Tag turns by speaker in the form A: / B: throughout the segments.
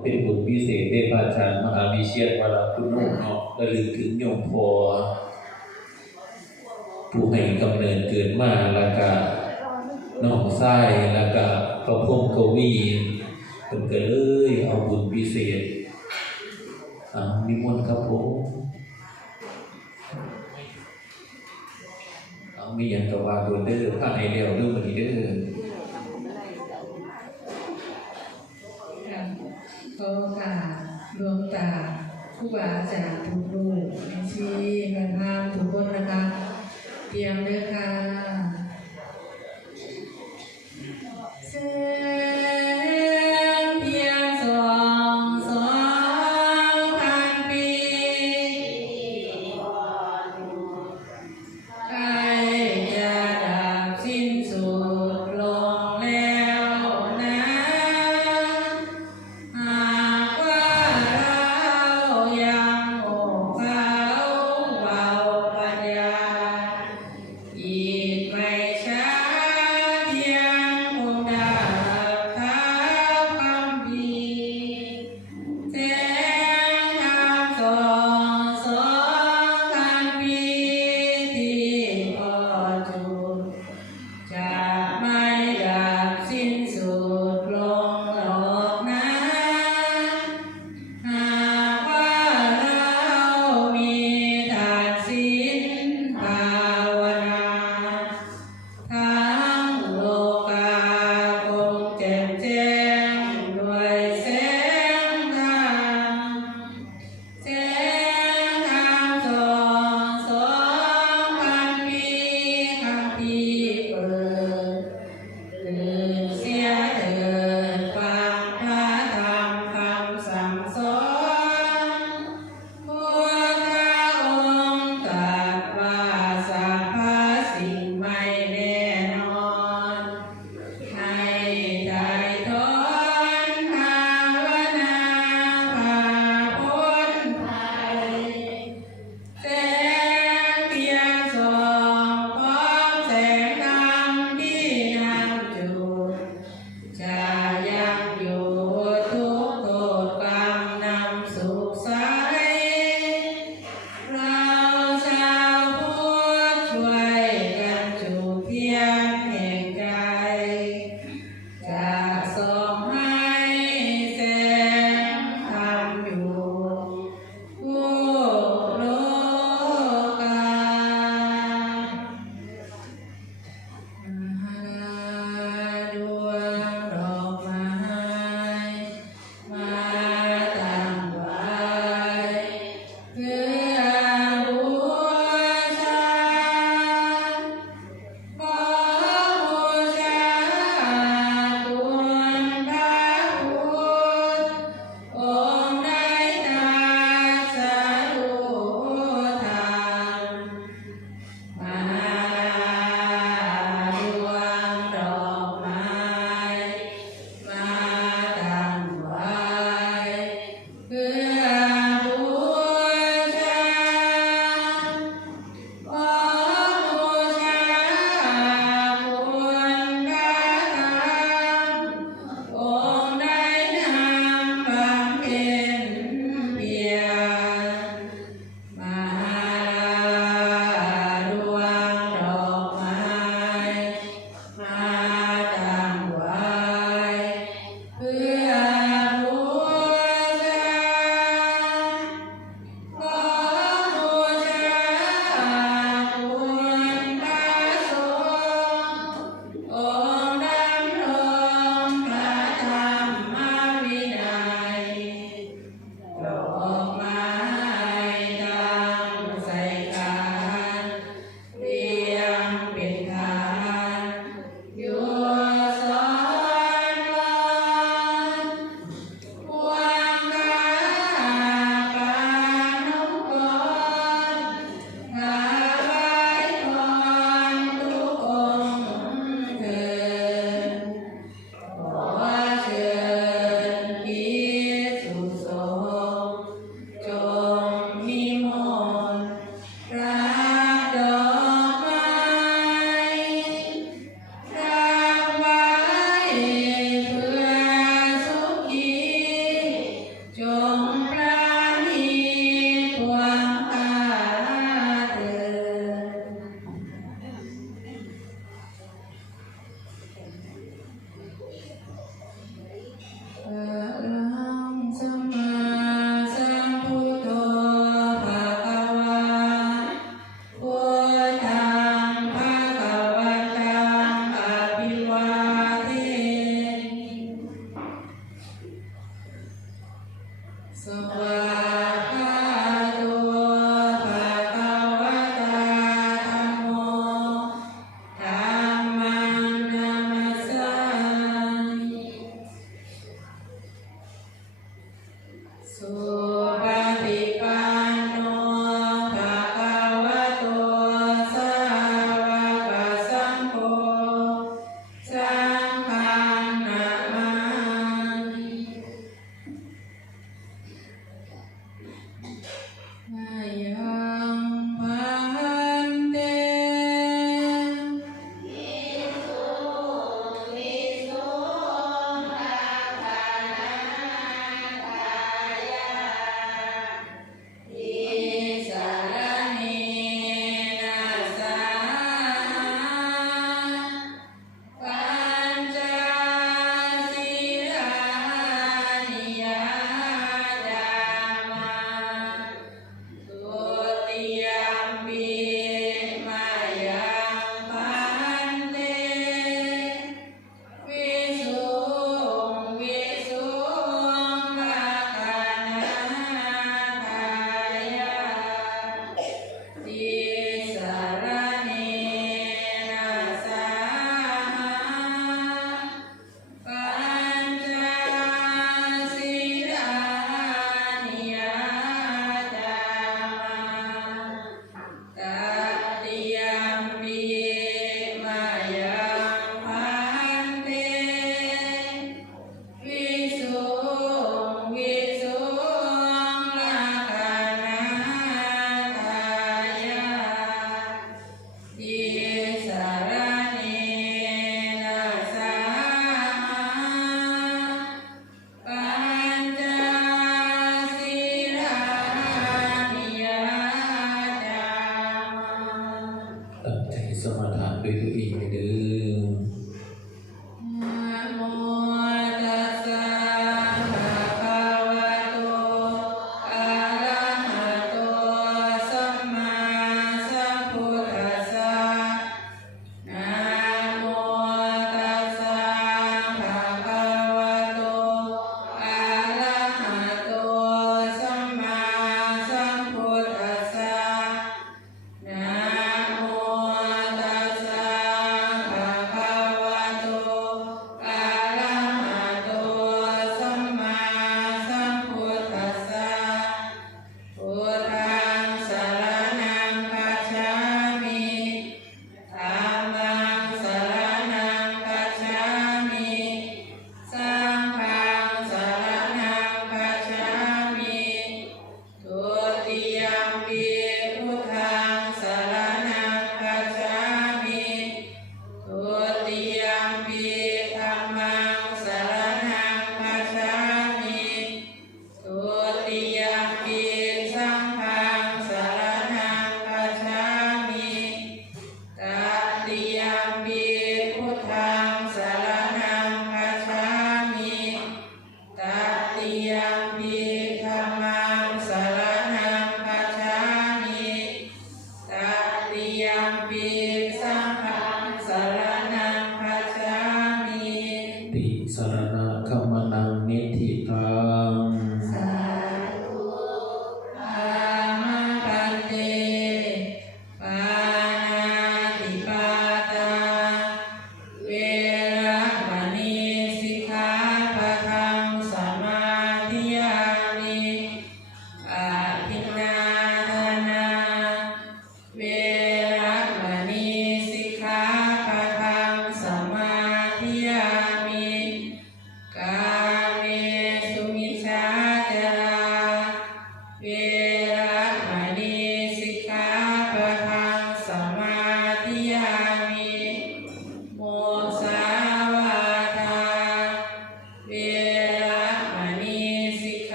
A: เป็นบุญพิเศษได้พระอาจารย์มหาวิเชียรวราคุณโนเนาะระลึกถึงโยมพอผู้ให้กำเนิดเกิดมาแล้วก็น้องไส้แล้วก็พระพรหมกวีเป็นก็เลยเอาบุญพิเศษอานิมนต์ครับผมเอามีอย่างกว่าตัวเด้อพระให้เดียวเรื่องมันเด้อ
B: โอกาสดวงตาผู้บาอาจารย์ทุกรูปที่กระทำทุกคนนะคะ เตรียมเลยค่ะ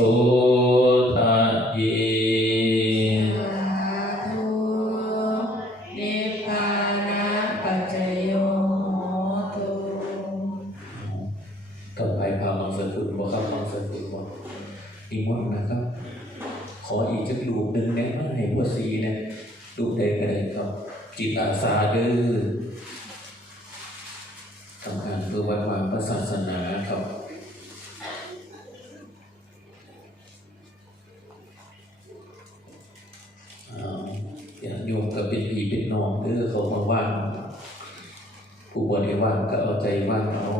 B: ส
A: ทะ
B: เยสาธุนิ
A: พพา
B: นะปัจจโยโหตุ
A: ต่อไปพามังสกุลบ่ครับมังสกุลบ่อีกวันนะครับ ขออีกจักรูปหนึ่งแนะมาให้พวกซีเนี่ยรูปใดก็ได้ครับ จิตอาสาเด้อ ใจว่างเอาบุ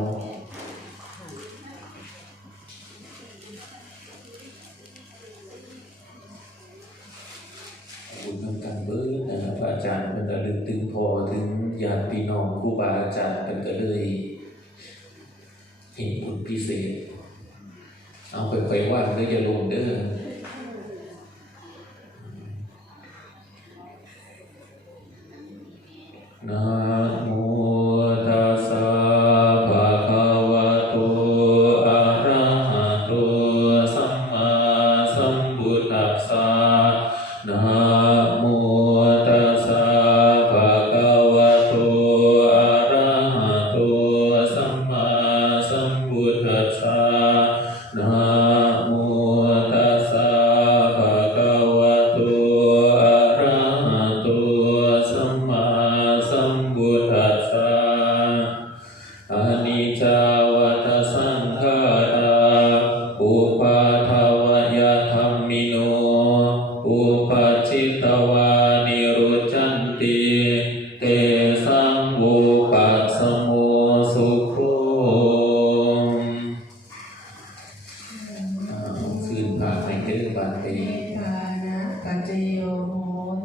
A: คืนผ่านในเด้อบานเอ
B: นิพพานะปัจจโยโห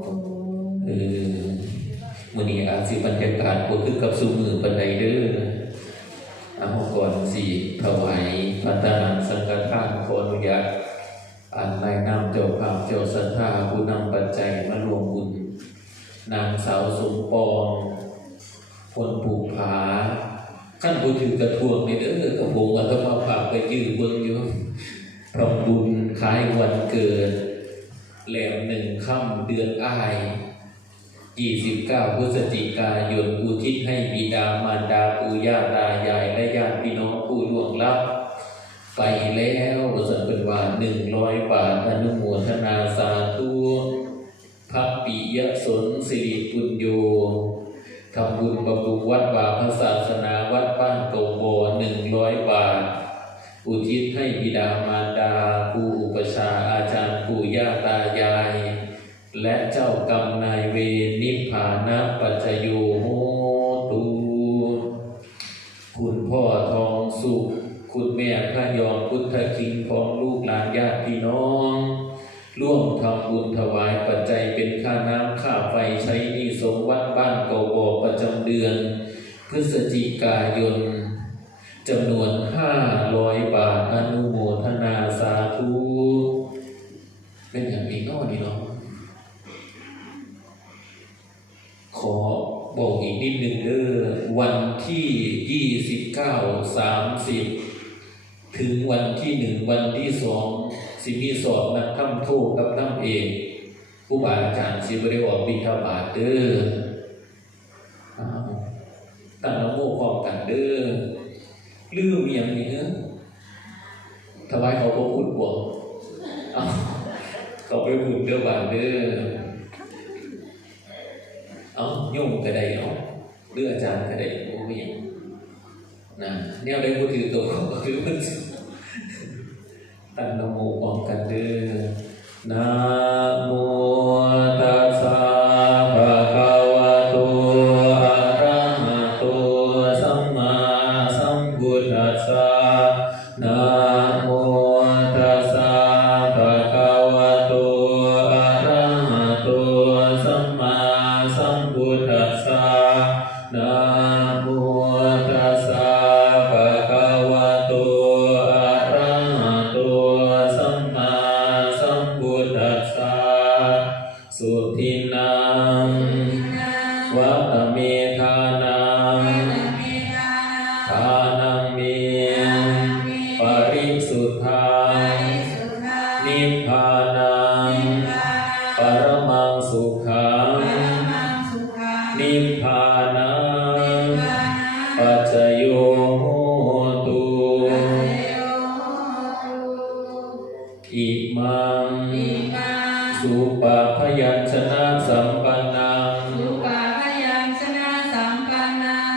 B: ตุ
A: เออมื่อนี้อาจสิบรรยากาศบ่คือกับสุมือปันใดเด้อเอาก่อนสิถวายพัฒนานสังฆทานขออนุญาตอ่านรายนามเจ้าภาพเจ้าศรัทธาผู้นำปัจจัยมารวมบุญนางสาวสมปองคนปูกผาขั้นบุถือกระทวงในเด้อกระผมอัตมาภาพไปยื้อเบิ่งอยู่ ทำบุญคล้ายวันเกิดแหลมหนึ่งค่ำเดือนอ้าย 29 พฤศจิกายนอุทิศให้บิดามารดาปู่ย่าตายายและญาติพี่น้องผู้ล่วงลับ ไปแล้วสันเป็นว่าหนึ่งร้อยบาทอนุโมทนาสาธุพระปิยสนสิริปุญโยทำบุญบำรุงวัดวาพระศาสนาวัดบ้านโตโบหนึ่งร้อยบาท อุทิศให้บิดามารดาผู้อุปชาอาจารย์ปู่ย่าตายาย และเจ้ากรรมนายเวรนิพพานะปัจจโยโหตุคุณพ่อทองสุข คุณแม่พระยอมพุทธคิงพร้อมลูกหลานญาติพี่น้อง ร่วมทำบุญถวายปัจจัยเป็นค่าน้ำค่าไฟใช้หนี้สงวัดบ้านเกาบอประจำเดือน พฤศจิกายน จำนวนห้าร้อยบาทอนุโมทนาสาธุเป็นอย่างนี้เนอนี่เนาะขอบอกอีกนิดนึงเด้อวันที่ยี่สิบเก้าสามสิบถึงวันที่หนึ่งวันที่สองสิมีสอบนักทำโทษกับน้ำเองผู้บาอาจารย์สิบริวารบิณฑบาตเด้อตั้งนะโมพร้อมกันเด้อ ลืมอหย่างนี้อะถวายเขาก็พูดบ่เอาเขาไปพูดเด้อบาทเด้อเอาโยมก็ได้เอาหรืออาจารย์ก็ได้โอ้ยนะแนวได้พูดถือตัวก็คือมันตั้งนโมพร้อมกันเด้อนะ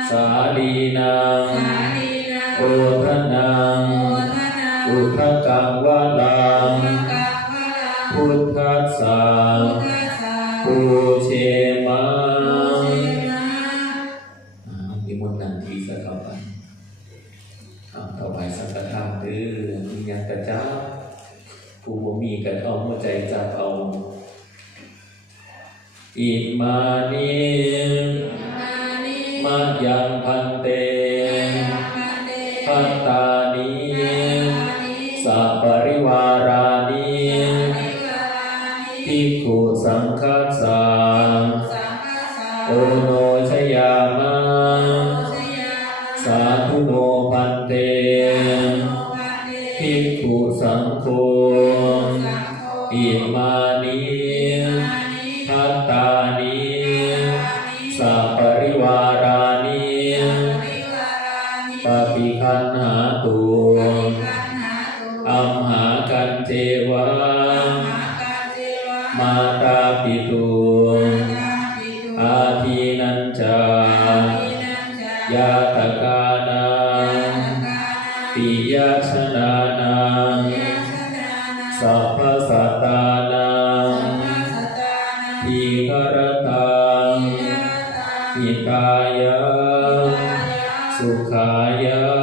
A: สาลีนังโอทนังอุทกังวะลังพุทธัสสะปูเชมาอ่านิมนต์นันทีสักคำไปอ่าถวายสังฆทานเด้อมีหยังกระจ้าผู้บ่มีกันเอาหัวใจจับเอาอิมานิมัจ ยังพันเตพัตตานิสัปปริวารานิภิกขุสังฆสสาโอโนชยามะสาธุโนพันเตภิกขุสังโฆอิมานิ ตุอาทีนันจายาตกานังปิยชนานังสัพพสัตตานังทีครตังหิตายะสุขายะ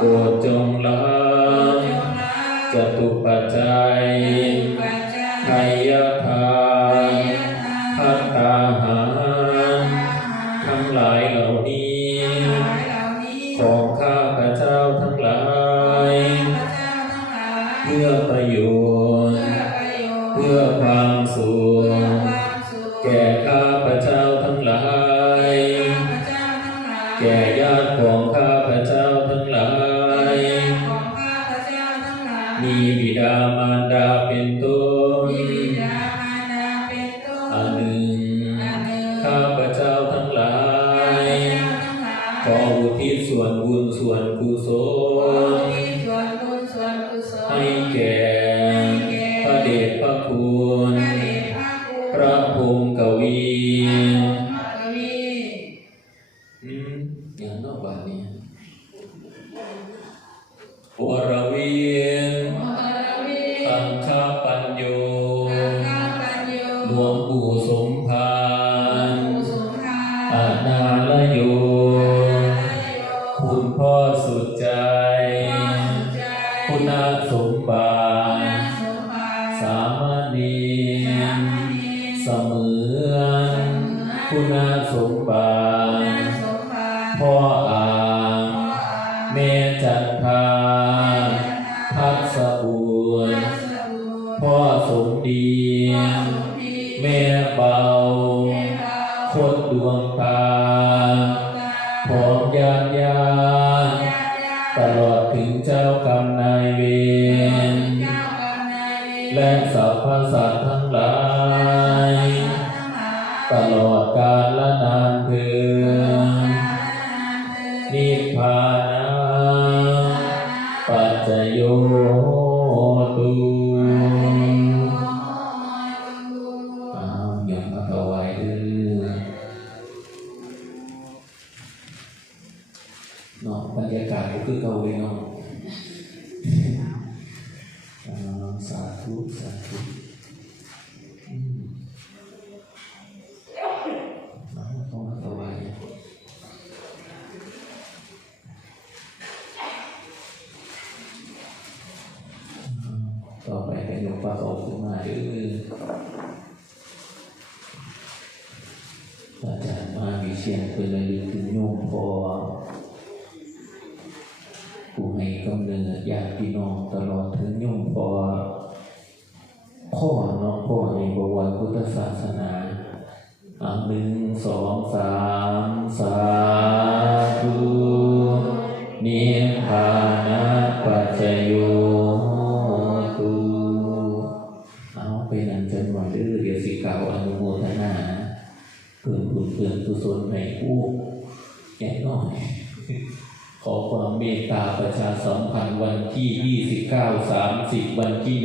A: โป ข้าพเจ้าทั้งหลายขออุทิศส่วนบุญส่วนกุศลให้แก่ สามเณรเสมือนคุณาสมบัติพ่ออ่างแม่จันทาพัสบุญพ่อสมดีแม่เบาคดดวงตาพร้อมญาติญาตลอดถึงเจ้ากรรม สรรพสัตว์ทั้งหลาย ตลอดกาลละนานเพืนนิพพานปัจจโย เสียงเป็นระลึกถึงโยมพอผู้ให้กำเนิดญาติพี่น้องตลอดถึงโยมพอพ่อน้องพ่อในบวรพุทธศาสนาอันหนึ่งสองสามสาธุนี้ พื่อนบุญเพื่อนกุศลในผู้แก่น้อย ขอความเมตตาประชาสัมพันธ์วันที่ 29 30 วันที่